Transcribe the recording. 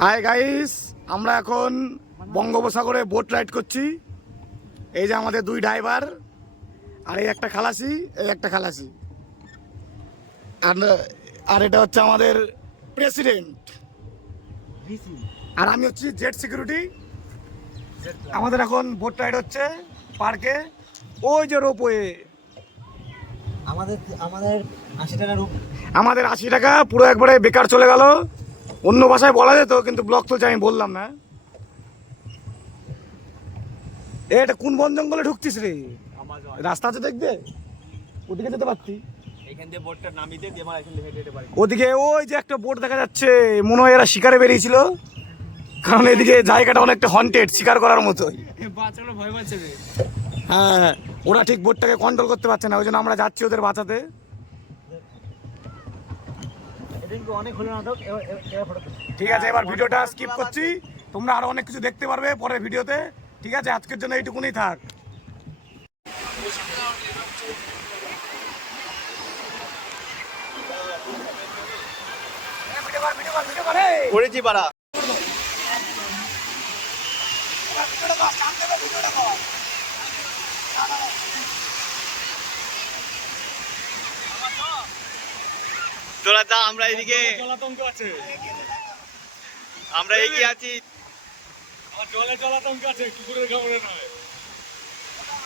Hi guys, আমরা এখন বঙ্গোপসাগরে বোট রাইড করছি। এই যে আমাদের দুই ড্রাইভার, আর এই একটা খালাসি, এই একটা খালাসি, আর এটা হচ্ছে আমাদের প্রেসিডেন্ট, আর আমি হচ্ছি জেট সিকিউরিটি। আমাদের এখন বোট রাইড হচ্ছে পার্কে। ওই যে রোপওয়ে, আমাদের 80 টাকা রূপ, আমাদের 80 টাকা পুরো একবারে বেকার চলে গেল। অন্য ভাষায় বলা যেত, কিন্তু ব্লক চলছে, আমি বললাম না। এটা কোন বন জঙ্গলে ঢুকছিস রে? রাস্তা আছে দেখবে, ওদিকে যেতে পারতি। এখান দিয়ে বোটটা নামিয়ে দিয়ে আমরা এখান থেকে হেঁটে পারি। ওদিকে ওই যে একটা বোট দেখা যাচ্ছে, মনে হয় এরা শিকারে বেরিয়েছিল, কারণ এদিকে জায়গাটা অনেকটা হন্টেড, শিকার করার মতো। বাচ্চাগুলো ভয় পাচ্ছে রে। হ্যাঁ, ওরা ঠিক বোটটাকে কন্ট্রোল করতে পারছে না, ওই জন্য আমরা যাচ্ছি ওদের বাঁচাতে। অনেক হলো নাটক। ঠিক আছে, এবার ভিডিওটা স্কিপ করছি, তোমরা আরো অনেক কিছু দেখতে পারবে পরের ভিডিওতে। ঠিক আছে, আজকের জন্য এইটুকুনি থাক। করেছি পাড়া। তোরা যা, আমরা এদিকে জলাতঙ্ক আছে, আমরা এগিয়ে আছি। জলে জলাতঙ্ক আছে, কুকুরের কামড়ে নয়।